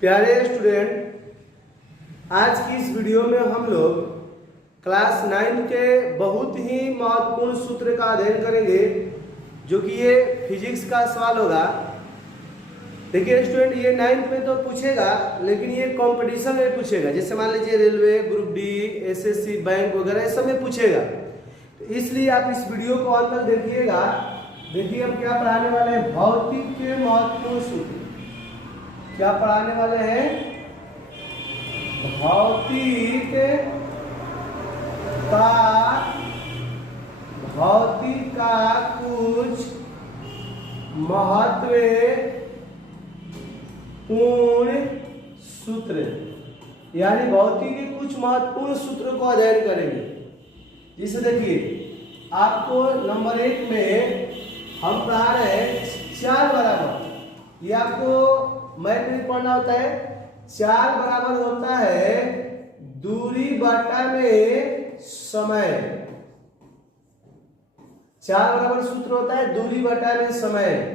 प्यारे स्टूडेंट, आज की इस वीडियो में हम लोग क्लास 9 के बहुत ही महत्वपूर्ण सूत्र का अध्ययन करेंगे, जो कि ये फिजिक्स का सवाल होगा। देखिए स्टूडेंट, ये 9th में तो पूछेगा, लेकिन ये कंपटीशन में पूछेगा। जैसे मान लीजिए railway, group D, SSC, bank वगैरह सब में पूछेगा। तो इसलिए आप इस वीडियो को अंत तक देखिएगा। देखिए हम क्या पढ़ाने वाले हैं, भौतिक के महत्वपूर्ण सूत्र। क्या पढ़ाने वाले हैं? भौतिक का कुछ महत्वपूर्ण सूत्र, यानी भौतिक के कुछ महत्वपूर्ण सूत्रों को अध्ययन करेंगे। जिसे देखिए, आपको नंबर 1 में हम पढ़ा रहे हैं 4 बराबर। ये आपको मैथ में पढ़ना होता है। 4 बराबर होता है दूरी बटा में समय। 4 बराबर सूत्र होता है दूरी बटा में समय,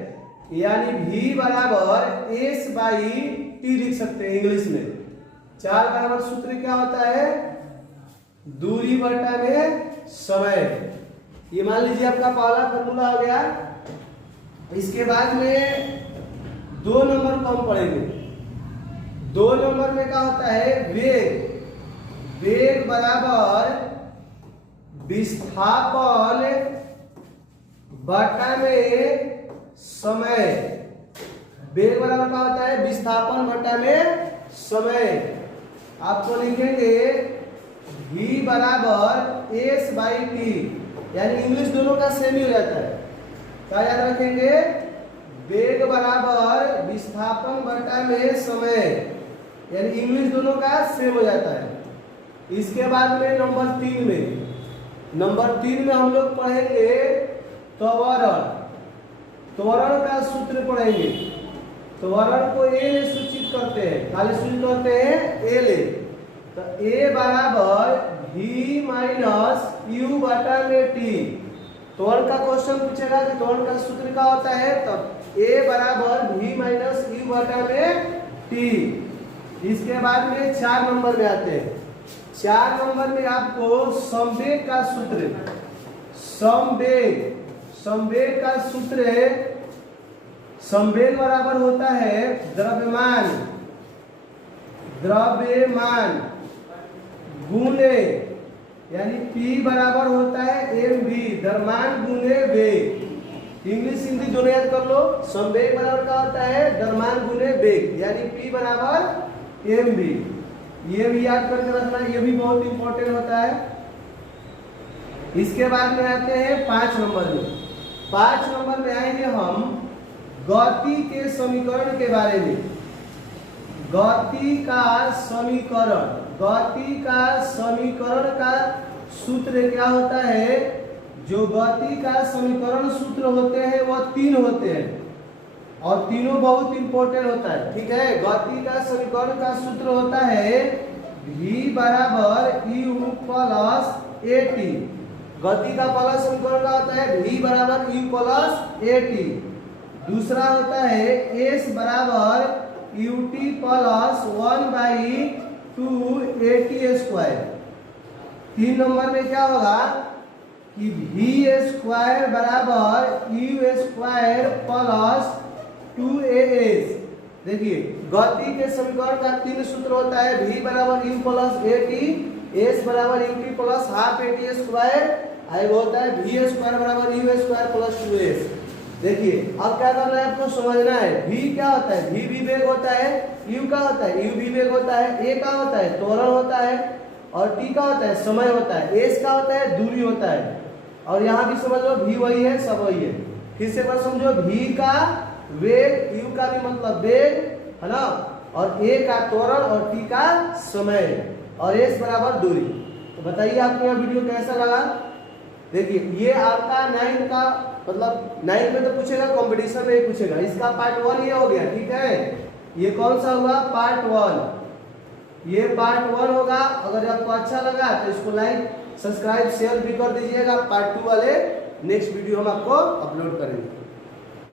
यानी v बराबर s बाई t लिख सकते हैं इंग्लिश में। 4 बराबर सूत्र क्या होता है? दूरी बटा में समय। ये मान लीजिए आपका पहला फॉर्मूला हो गया। इसके बाद में 2 नंबर को हम पढ़ेंगे। 2 नंबर में क्या होता है? वेग। वेग बराबर विस्थापन बटा में समय। वेग बराबर क्या होता है? विस्थापन बटा में समय। आपको लिखेंगे v बराबर s बाई टी, यानी इंग्लिश दोनों का सेम ही हो जाता है। क्या याद रखेंगे? वेग बराबर विस्थापन बटा में समय, यानी इंग्लिश दोनों का सेम हो जाता है। इसके बाद में नंबर 3 में हम लोग पढ़ेंगे त्वरण। त्वरण का सूत्र पढ़ेंगे। त्वरण को ए ले सूचित करते हैं, खाली सूचित करते हैं ए ले। तो a बराबर v माइनस u बटा में t। त्वरण का क्वेश्चन पूछेगा कि त्वरण का सूत्र क्या होता है, तब a बराबर v माइनस u बटा में t। इसके बाद में 4 नंबर में आते हैं। 4 नंबर में आपको संवेग का सूत्र, संवेग का सूत्र है। संवेग बराबर होता है द्रव्यमान गुणे, यानी P बराबर होता है mv, द्रव्यमान गुणे वेग। इंग्लिश हिंदी दोनों याद कर लो। संवेग बराबर क्या होता है? द्रव्यमान गुणे वेग, यानी P बराबर mv। ये भी याद करके रखना, ये भी बहुत इंपॉर्टेंट होता है। इसके बाद में आते हैं 5 नंबर में। 5 नंबर में आएंगे हम गति के समीकरण के बारे में। गति का समीकरण का सूत्र क्या होता है? जो गति का समीकरण सूत्र होते हैं वह 3 होते हैं, और तीनों बहुत इंपॉर्टेंट होता है। ठीक है, गति का समीकरण का सूत्र होता है v बराबर u प्लस at। गति का पहला समीकरण क्या होता है? v बराबर u प्लस at। दूसरा होता है s बराबर ut plus 1 by 2 at square. 3 number में क्या होगा कि v स्क्वायर बराबर u स्क्वायर प्लस 2as। देखिए, गति के समीकरण का 3 सूत्र होता है। v बराबर u प्लस at, s बराबर ut plus half at square, आई होता है v स्क्वायर बराबर u स्क्वायर प्लस 2s। देखिए, अब क्या करना है आपको समझना है। v क्या होता है? v भी वेग होता है। u क्या होता है? u भी वेग होता है। a क्या होता है? त्वरण होता है। और t क्या होता है? समय होता है। s क्या होता है? दूरी होता है। और यहाँ भी समझ लो v वही है, सब वही है। फिर से बार समझो, v का वेग, u का भी मतलब वेग है ना, और a का त्वरण और t का समय, और s बराबर दूरी। तो बताइए आपको यह वीडियो कैसा लगा? देखिए, ये आपका 9 का मतलब 9 में तो पूछेगा, कंपटीशन में ही पूछेगा। इसका पार्ट 1 ये हो गया। ठीक है, ये कौन सा हुआ? पार्ट 1। ये पार्ट 1 होगा। अगर आपको अच्छा लगा तो इसको लाइक, सब्सक्राइब, शेयर भी कर दीजिएगा। पार्ट 2 वाले नेक्स्ट वीडियो हम आपको अपलोड करेंगे।